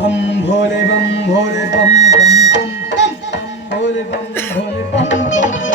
बम भोले बम भोले बम बम बम बम भोले बम भोले बम बम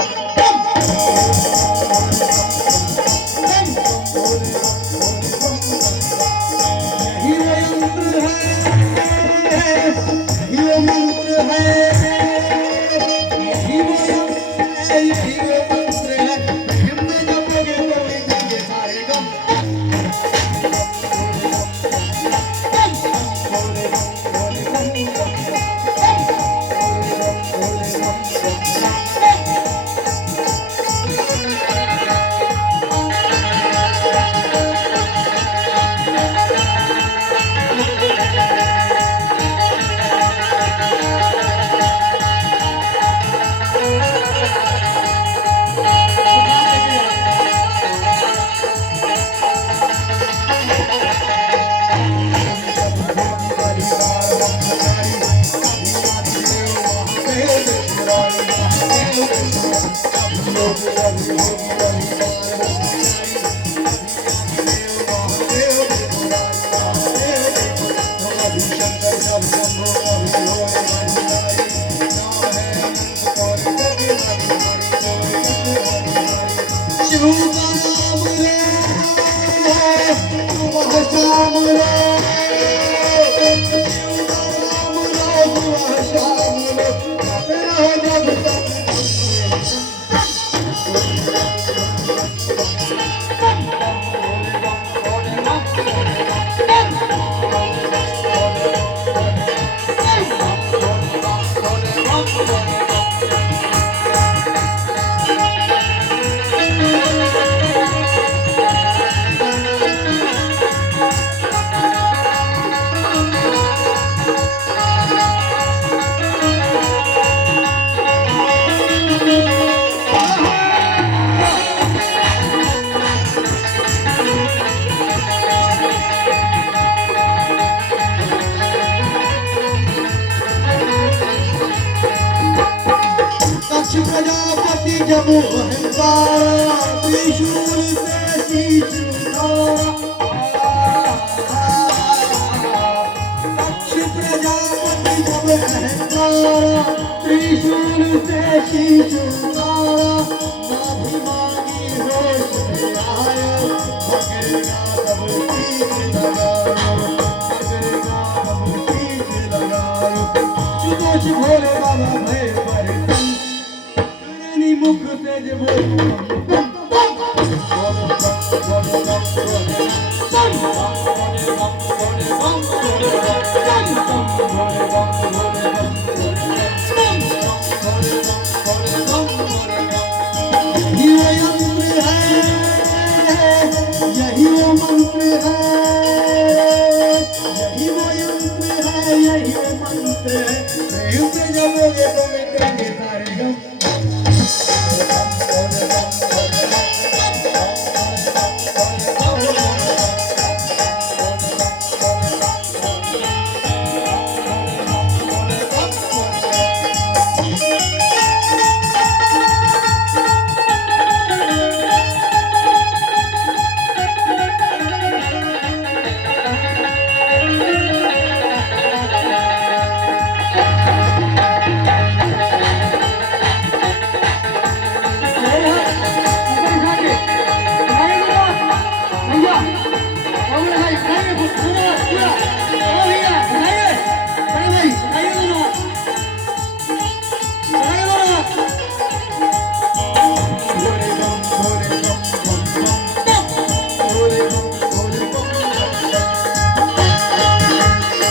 प्रजापति जब अहंकारा त्रिशूल से शीश प्रजापति जब अहंकारा त्रिशूल से शीश मांगी होश में आयो पकड़ेगा तब शीश लगायो पकड़ेगा तब शीश लगायो सुदोष भोले बाबा भय पर मुख से जब यही वो मंत्र है यही वो यंत्र है यही वो मंत्र है